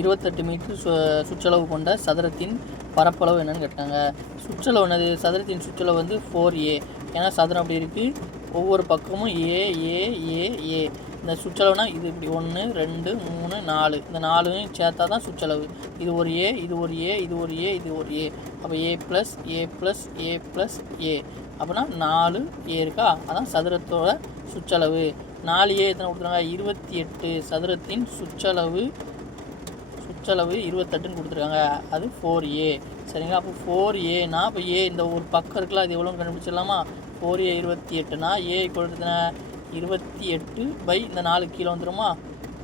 இருபத்தெட்டு மீட்டர் சு சுற்றளவு கொண்ட சதுரத்தின் பரப்பளவு என்னன்னு கேட்டாங்க. சுற்றளவு என்னது? சதுரத்தின் சுற்றளவு வந்து ஃபோர் ஏ ஏன்னா சதுரம் அப்படி இருக்குது ஒவ்வொரு பக்கமும் ஏ ஏ ஏ ஏ இந்த சுற்றளவுனா இது இப்படி. ஒன்று ரெண்டு மூணு நாலு. இந்த நாலு சேர்த்தா தான் சுற்றளவு. இது ஒரு ஏ இது ஒரு ஏ இது ஒரு ஏ இது ஒரு ஏ அப்போ A plus A plus A plus A அப்படின்னா நாலு ஏ இருக்கா? அதான் சதுரத்தோட சுற்றளவு. நாலு ஏ எத்தனை கொடுத்துருக்காங்க? இருபத்தி எட்டு சதுரத்தின் சுற்றளவு சுற்றளவு இருபத்தெட்டுன்னு கொடுத்துருக்காங்க. அது ஃபோர் ஏ சரிங்களா? அப்போ ஃபோர் ஏனா இப்போ ஏ இந்த ஒரு பக்கம் இருக்குல்ல அது எவ்வளோன்னு கண்டுபிடிச்சிடலாமா? ஃபோர் ஏ இருபத்தி எட்டுனா ஏ கொடுத்தன இருபத்தி எட்டு பை இந்த நாலு கீழே வந்துருமா?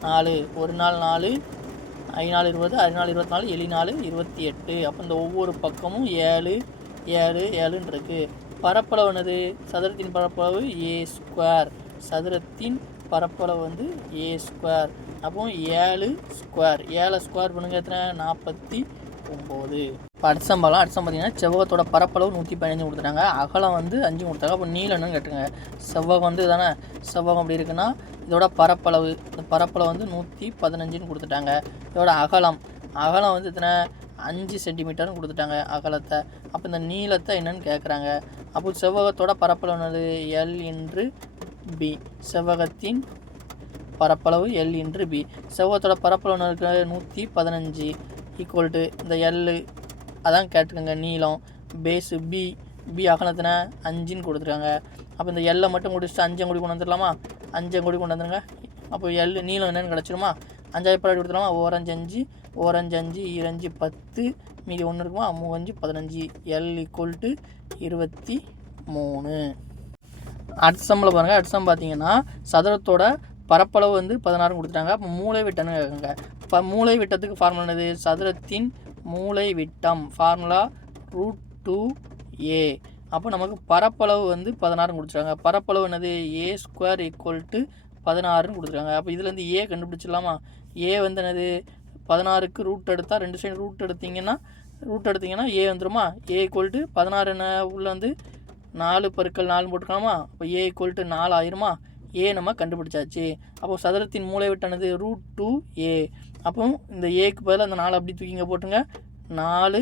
நாலு. ஒரு நாள் நாலு ஐநாள் இருபது அறுநாள் இருபத்தி நாலு எலி நாலு இருபத்தி எட்டு அப்போ இந்த ஒவ்வொரு பக்கமும் ஏழு ஏழு ஏழுன்னு இருக்குது பரப்பளவு என்னது? சதுரத்தின் பரப்பளவு ஏ ஸ்கொயர் சதுரத்தின் பரப்பளவு வந்து ஏ ஸ்கொயர் அப்போ ஏழு ஸ்கொயர் ஏழை ஸ்கொயர் பண்ணுங்க எத்தனை? நாற்பத்தி ஒம்பது. இப்போ அடுத்தம்பளம் அடுத்தம் பார்த்தீங்கன்னா செவ்வகத்தோட பரப்பளவு நூற்றி பதினஞ்சு கொடுத்துட்டாங்க. அகலம் வந்து அஞ்சு கொடுத்தாங்க அப்போ நீளம் என்னன்னு கேட்டுங்க செவ்வகம் வந்து தானே செவ்வகம் அப்படி இருக்குன்னா இதோட பரப்பளவு இந்த பரப்பளவு வந்து நூற்றி பதினஞ்சுன்னு கொடுத்துட்டாங்க. இதோட அகலம் அகலம் வந்து எத்தனை? அஞ்சு சென்டிமீட்டர்னு கொடுத்துட்டாங்க அகலத்தை. அப்போ இந்த நீளத்தை என்னன்னு கேட்குறாங்க. அப்போ செவ்வகத்தோட பரப்பளவு என்னது? எல் இன்று பி செவ்வகத்தின் பரப்பளவு எல் இன்று பி செவ்வத்தோட பரப்பளவு இருக்கிற நூற்றி பதினஞ்சு ஈக்குவல் டு இந்த எல்லு அதான் கேட்டுக்கோங்க நீளம். பேஸு பி பி அகலத்தின அஞ்சுன்னு கொடுத்துருக்காங்க. அப்போ இந்த எல்லை மட்டும் முடிச்சுட்டு அஞ்சம் கொடி கொண்டு வந்துடலாமா? அஞ்சம் கொடி கொண்டு வந்துருங்க. அப்போ எல் நீளம் என்னென்னு கிடச்சிருமா? அஞ்சாயிரம் படம் கொடுத்துடலாமா ஓரஞ்சு அஞ்சு ஓரஞ்சு அஞ்சு இரஞ்சு பத்து மீதி ஒன்று இருக்குமா? மூவஞ்சு பதினஞ்சு. எல் ஈக்குவல் டு இருபத்தி மூணு. அடுத்த சம்பளம் பாருங்கள் அடுத்த சம்பளம் பார்த்தீங்கன்னா சதுரத்தோட பரப்பளவு வந்து பதினாறு கொடுத்துட்டாங்க. அப்போ மூளை விட்டம்னு கேட்குங்க இப்போ மூளை விட்டத்துக்கு ஃபார்முலா என்னது? சதுரத்தின் மூளை விட்டம். ஃபார்முலா ரூட் டூ ஏ அப்போ நமக்கு பரப்பளவு வந்து பதினாறுன்னு கொடுத்துருக்காங்க பரப்பளவு என்னது? ஏ ஸ்கொயர் ஈக்குவல் டு பதினாறுன்னு கொடுத்துருக்காங்க அப்போ இதுலேருந்து ஏ கண்டுபிடிச்சிடலாமா? ஏ வந்து என்னது? பதினாறுக்கு ரூட் எடுத்தால் ரெண்டு சைடு ரூட் எடுத்தீங்கன்னா ரூட் எடுத்தீங்கன்னா ஏ வந்துருமா? ஏ ஈக்குவல் டு பதினாறு என்ன? உள்ள வந்து நாலு பெருக்கல் நாலு போட்டுக்கலாமா? அப்போ ஏ ஈக்குவல் டு நாலு ஆயிருமா? ஏ நம்ம கண்டுபிடிச்சாச்சு. அப்போ சதுரத்தின் மூளைவிட்டானது ரூட் டூ ஏ அப்போ இந்த ஏக்கு பதிலாக அந்த நாலு அப்படி தூக்கிங்க போட்டுங்க நாலு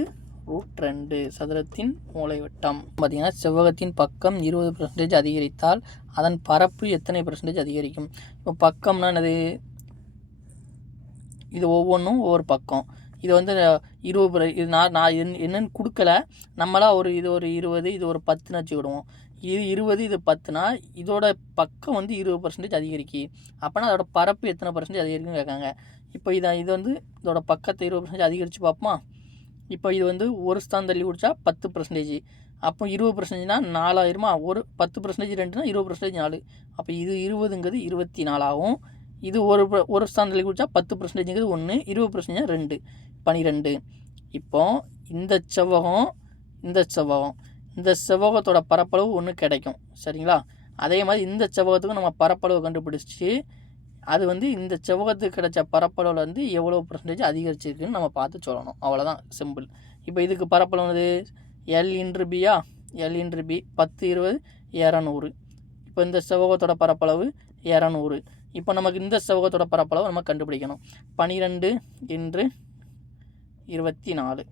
ரூட் ரெண்டு சதுரத்தின் மூளைவிட்டம் பார்த்திங்கன்னா செவ்வகத்தின் பக்கம் இருபது பர்சன்டேஜ் அதிகரித்தால் அதன் பரப்பு எத்தனை பர்சன்டேஜ் அதிகரிக்கும்? இப்போ பக்கம்னா என்னது? இது ஒவ்வொன்றும் ஒவ்வொரு பக்கம். இது வந்து இருபது இது நான் நான் என்னென்னு என்னன்னு கொடுக்கல. நம்மளாக ஒரு இது ஒரு இருபது இது ஒரு பத்துன்னு வச்சுக்கிடுவோம். இது இருபது இது பத்துனா இதோட பக்கம் வந்து இருபது பர்சன்டேஜ் அதிகரிக்கு. அப்போனா அதோட பரப்பு எத்தனை பர்சன்டேஜ் அதிகரிக்குன்னு கேட்காங்க. இப்போ இதை இது வந்து இதோட பக்கத்தை இருபது பர்சன்டேஜ் அதிகரித்து பார்ப்போமா இப்போ இது வந்து ஒரு ஸ்தான் தள்ளி குடித்தா பத்து பர்சன்டேஜ் அப்போ இருபது பர்சன்டேஜ்னா நாலாயிரமா? ஒரு பத்து பர்சன்டேஜ் ரெண்டுனா இருபது பர்சன்டேஜ் நாலு. அப்போ இது இருபதுங்கிறது இருபத்தி நாலாகும். இது ஒரு ஒரு ஸ்தான் தள்ளி குடித்தா பத்து பர்சன்டேஜுங்கிறது ஒன்று இருபது பர்சன்டேஜ் ரெண்டு பன்னிரெண்டு இப்போ இந்த செவ்வகம் இந்த செவ்வகம். இந்த செவ்வகத்தோட பரப்பளவு ஒன்று கிடைக்கும். சரிங்களா? அதே மாதிரி இந்த செவ்வகத்துக்கும் நம்ம பரப்பளவு கண்டுபிடிச்சி அது வந்து இந்த செவ்வகத்துக்கு கிடைச்ச பரப்பளவில் வந்து எவ்வளோ பர்சன்டேஜ் அதிகரிச்சிருக்குன்னு நம்ம பார்த்து சொல்லணும். அவ்வளோதான் சிம்பிள் இப்போ இதுக்கு பரப்பளவு வந்து எல் இன்று பியா எல் இன்று பி பத்து இருபது இரநூறு. இப்போ இந்த செவ்வகத்தோட பரப்பளவு இரநூறு. இப்போ நமக்கு இந்த செவ்வகத்தோட பரப்பளவு நம்ம கண்டுபிடிக்கணும். பனிரெண்டு இன்று இருபத்தி நாலு.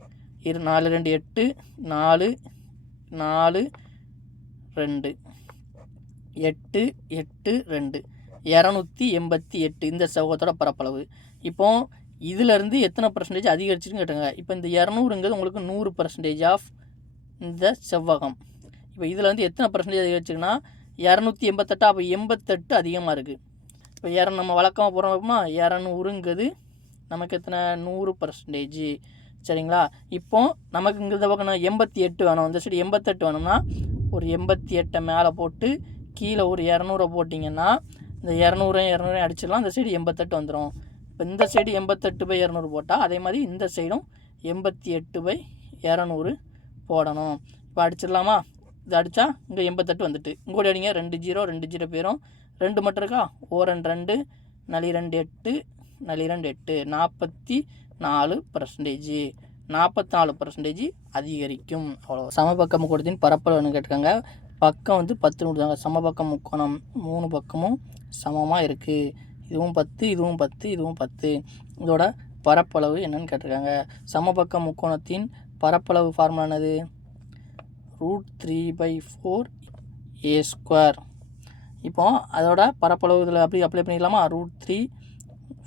இரு நாலு ரெண்டு எட்டு நாலு நாலு ரெண்டு. எட்டு எட்டு ரெண்டு. இரநூத்தி எண்பத்தி எட்டு. இந்த செவ்வகத்தோட பரப்பளவு. இப்போ இதிலேருந்து எத்தனை பர்சன்டேஜ் அதிகரிச்சிருன்னு கேட்டாங்க இப்போ இந்த இரநூறுங்கிறது உங்களுக்கு நூறு பர்சன்டேஜ் ஆஃப் இந்த செவ்வகம். இப்போ இதில் வந்து எத்தனை பர்சன்டேஜ் அதிகரிச்சிருக்குன்னா இரநூத்தி எண்பத்தெட்டு அப்போ எண்பத்தெட்டு அதிகமாக இருக்குது இப்போ இர நம்ம வழக்கமாக அப்படின்னா இரநூறுங்கிறது நமக்கு எத்தனை? நூறு பர்சன்டேஜ் சரிங்களா? இப்போ நமக்கு இங்கே இந்த பக்கம் எண்பத்தி எட்டு வேணும். இந்த சைடு எண்பத்தெட்டு வேணும்னா ஒரு எண்பத்தி எட்டை மேலே போட்டு கீழே ஒரு இரநூறை போட்டிங்கன்னா இந்த இரநூறு இரநூறையும் அடிச்சிடலாம். இந்த சைடு எண்பத்தெட்டு வந்துடும் இப்போ இந்த சைடு எண்பத்தெட்டு பை இரநூறு போட்டால் அதே மாதிரி இந்த சைடும் எண்பத்தி எட்டு பை இரநூறு போடணும். இப்போ அடிச்சிடலாமா? இது அடித்தா இங்கே எண்பத்தெட்டு வந்துட்டு. இங்கோடி அடிங்க. ரெண்டு ஜீரோ ரெண்டு ஜீரோ பேரும் ரெண்டு மட்டும் இருக்கா? ஓ ரெண்டு ரெண்டு நளி ரெண்டு எட்டு நளி எட்டு நாற்பத்தி நாலு பர்சன்டேஜ் நாற்பத்தி நாலு பர்சன்டேஜ் அதிகரிக்கும். அவ்வளோ சமபக்க முக்கோணத்தின் பரப்பளவுன்னு கேட்டிருக்காங்க. பக்கம் வந்து பத்து கொடுத்தாங்க சமபக்கம் முக்கோணம் மூணு பக்கமும் சமமாக இருக்குது இதுவும் பத்து இதுவும் பத்து இதுவும் பத்து. இதோட பரப்பளவு என்னன்னு கேட்டிருக்காங்க. சமபக்க முக்கோணத்தின் பரப்பளவு ஃபார்முலானது root three by four A square இப்போ அதோட பரப்பளவு இதில் அப்படி அப்ளை பண்ணிக்கலாமா root three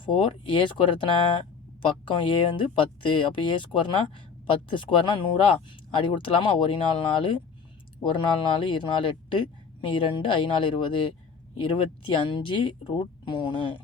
four A square எத்தனை பக்கம் ஏ வந்து பத்து. அப்போ ஏ ஸ்கொயர்னால் பத்து ஸ்கொயர்னால் நூறா. அடி கொடுத்துலாமா ஒரு நாள் நாலு. ஒரு நாள் நாலு இரு நாலு எட்டு. மீ ரெண்டு ஐநாலு இருபது. இருபத்தி அஞ்சு ரூட் மூணு.